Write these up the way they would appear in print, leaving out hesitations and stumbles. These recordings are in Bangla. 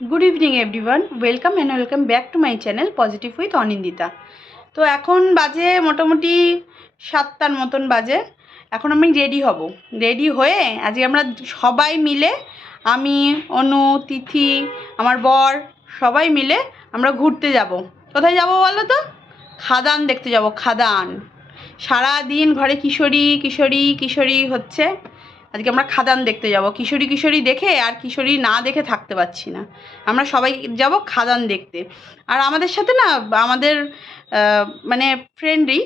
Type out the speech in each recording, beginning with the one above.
Good evening everyone, welcome back to my channel positive with Anindita. তো এখন বাজে মোটামুটি 7টার মতন বাজে। এখন আমি রেডি হয়ে আজকে আমরা সবাই মিলে, আমি, অনু, তিথি, আমার বর, সবাই মিলে আমরা ঘুরতে যাব। কোথায় যাব বলো তো? খাদান দেখতে যাব। খাদান। সারাদিন ঘরে কিশোরী হচ্ছে। আজকে আমরা খাদান দেখতে যাব। কিশোরী দেখে আর কিশোরী না দেখে থাকতে পারছি না। আমরা সবাই যাব খাদান দেখতে। আর আমাদের সাথে না আমাদের মানে ফ্রেন্ডই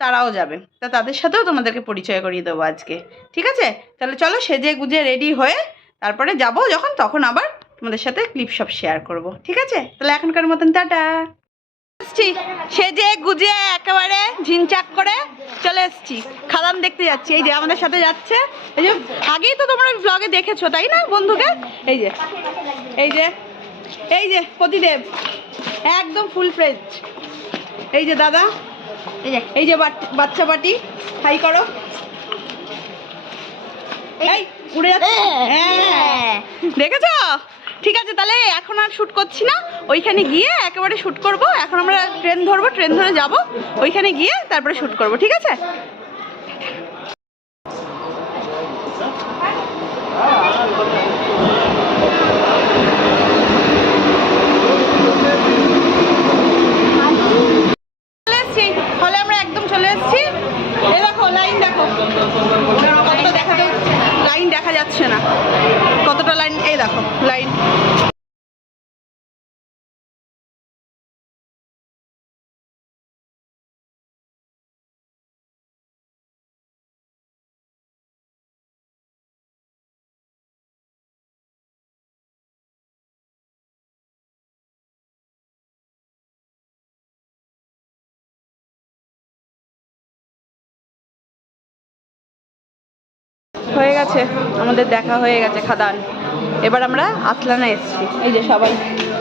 তারাও যাবে। তা তাদের সাথেও তোমাদেরকে পরিচয় করিয়ে দেবো আজকে। ঠিক আছে, তাহলে চলো সেজে গুজে রেডি হয়ে তারপরে যাব যখন, তখন আবার তোমাদের সাথে ক্লিপ সব শেয়ার করব। ঠিক আছে, তাহলে এখনকার মতন টাটা। সেজে গুজে একেবারে ঝিনচাক করে চলে এসেছি, খাদান দেখতে যাচ্ছি। এই যে আমাদের সাথে যাচ্ছে, এই যে আগেই তো তোমরা ব্লগে দেখেছো তাই না বন্ধুকে? এই যে এই যে এই যে প্রতিদেব একদম ফুল ফ্রেশ। এই যে দাদা, এই যে বাচ্চা বাটি, হাই করো। এই উড়ে যাচ্ছে, হ্যাঁ দেখেছো? ঠিক আছে, তাহলে এখন আর শ্যুট করছি না, ওইখানে গিয়ে একেবারে শ্যুট করব। এখন আমরা ট্রেন ধরে যাব, ওইখানে গিয়ে তারপরে শ্যুট করব। ঠিক আছে, চলে এসছি হলে, আমরা একদম চলে এসছি। এই দেখো লাইন, দেখো কতটা লাইন দেখা যাচ্ছে না, কতটা লাইন, এই দেখো লাইন। হয়ে গেছে, আমাদের দেখা হয়ে গেছে খাদান। এবার আমরা আসলানা এসছি। এই যে সবাই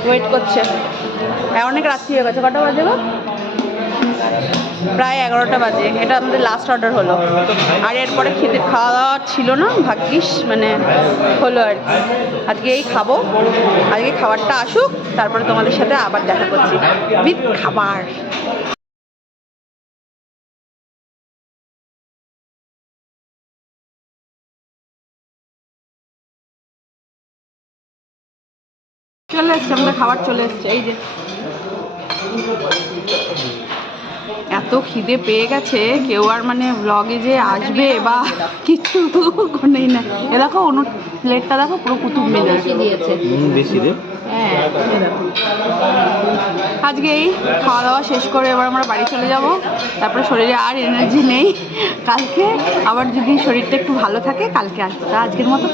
ওয়েট করছে। অনেক রাত্রি হয়ে গেছে। কটা বাজে গো? প্রায় 11টা বাজে। এটা আমাদের লাস্ট অর্ডার হলো। আর এরপরে খাওয়া দাওয়া ছিল না, ভাগ্যিস মানে হলো আর কি। আজকে এই খাবো, আজকে খাবারটা আসুক, তারপরে তোমাদের সাথে আবার দেখা করছি উইথ খাবার। চলে এসছে আমাদের খাবার, চলে এসছে। এই যে এত খিদে পেয়ে গেছে, কেউ আর মানে ব্লগে যে আসবে বা কিছু নেই না। এ দেখো অনু প্লেটটা দেখো, পুরো কুতুব মিনার দিয়েছে বেশি রে। হ্যাঁ, আজকে এই খাওয়া দাওয়া শেষ করে এবার আমরা বাড়ি চলে যাব। তারপরে শরীরে আর এনার্জি নেই, কালকে আবার যদি শরীরটা একটু ভালো থাকে কালকে আসবো। তা আজকের মতো